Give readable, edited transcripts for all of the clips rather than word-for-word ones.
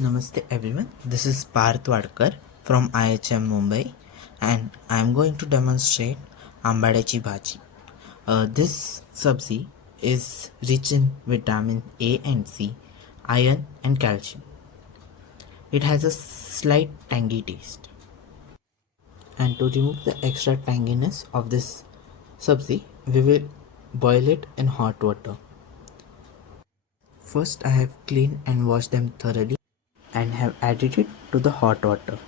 Namaste everyone, this is Parth Wadkar from IHM Mumbai and I am going to demonstrate Ambadi Chi Bhaji. This sabzi is rich in vitamin A and C, iron and calcium. It has a slight tangy taste. And to remove the extra tanginess of this sabzi, we will boil it in hot water. First I have cleaned and washed them thoroughly and have added it to the hot water.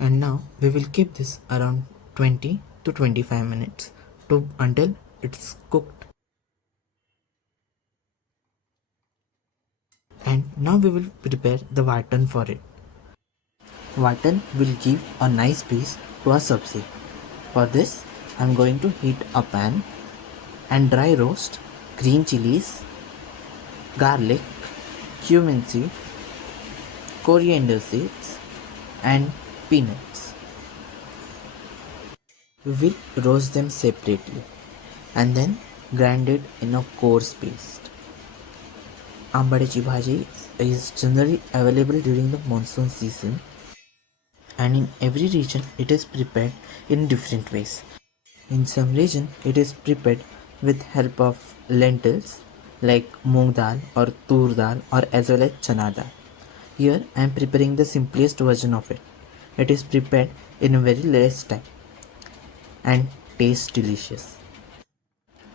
And now we will keep this around 20 to 25 minutes until it's cooked. And now we will prepare the watan for it. Watan will give a nice base to our sabzi. For this I am going to heat a pan and dry roast green chilies, garlic, cumin seed, coriander seeds and peanuts. We will roast them separately and then grind it in a coarse paste. Ambadi Chi Bhaji is generally available during the monsoon season, and in every region it is prepared in different ways. In some region it is prepared with help of lentils like moong dal or tur dal or as well as chana dal. Here I am preparing the simplest version of it. It is prepared in a very less time and tastes delicious.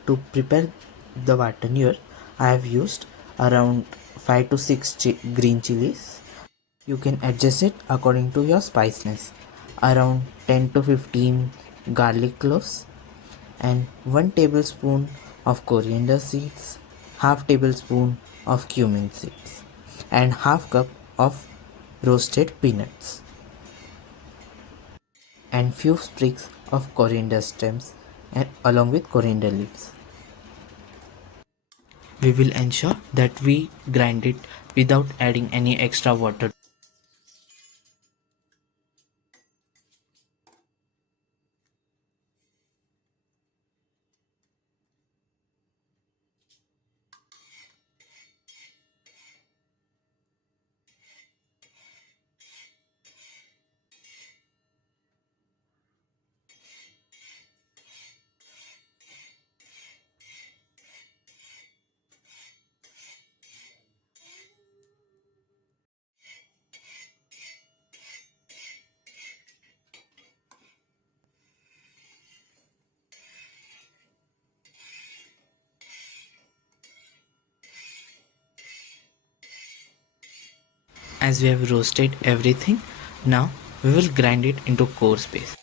To prepare the watan here, I have used around 5 to 6 green chilies. You can adjust it according to your spiciness. Around 10 to 15 garlic cloves and 1 tablespoon of coriander seeds, half tablespoon of cumin seeds and half cup of roasted peanuts and few sprigs of coriander stems and along with coriander leaves. We will ensure that we grind it without adding any extra water. As we have roasted everything, now we will grind it into coarse paste.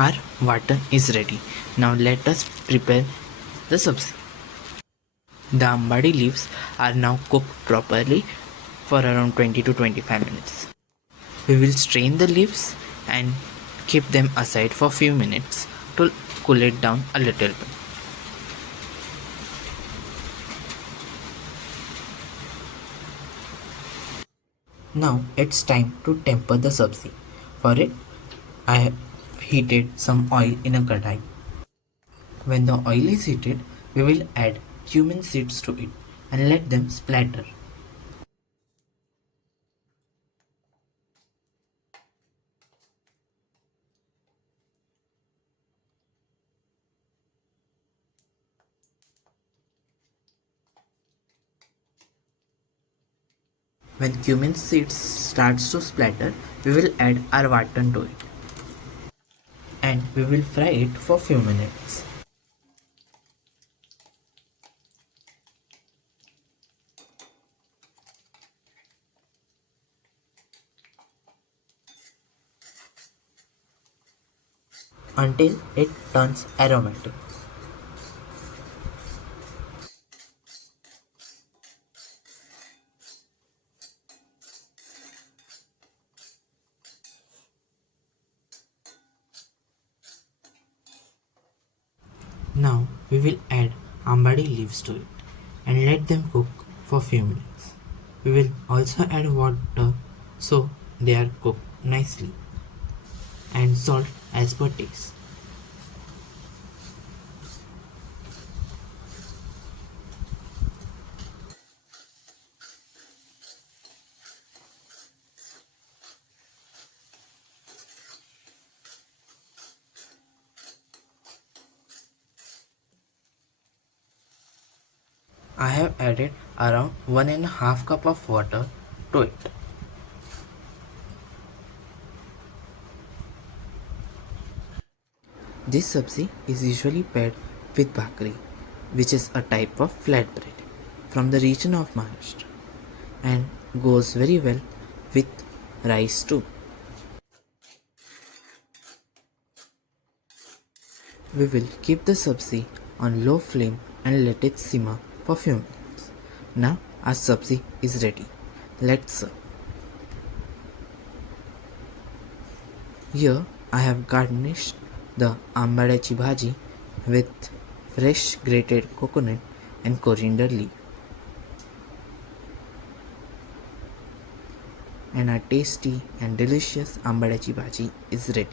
Our watan is ready. Now let us prepare the sabzi. The ambadi leaves are now cooked properly for around 20 to 25 minutes. We will strain the leaves and keep them aside for few minutes to cool it down a little bit. Now it's time to temper the sabzi. For it, I have heated some oil in a kadai. When the oil is heated, we will add cumin seeds to it and let them splatter. When cumin seeds starts to splatter, we will add our watan to it and we will fry it for few minutes. until it turns aromatic. Now we will add ambadi leaves to it and let them cook for few minutes. We will also add water so they are cooked nicely and salt as per taste. I have added around 1.5 cup of water to it. This sabzi is usually paired with bhakri, which is a type of flatbread from the region of Maharashtra and goes very well with rice too. We will keep the sabzi on low flame and let it simmer for few minutes. Now our sabzi is ready. Let's serve. Here I have garnished the Ambadi Chi Bhaji with fresh grated coconut and coriander leaf. And our tasty and delicious Ambadi Chi Bhaji is ready.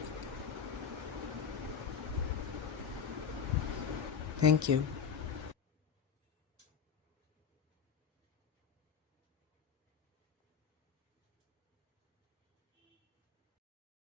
Thank you.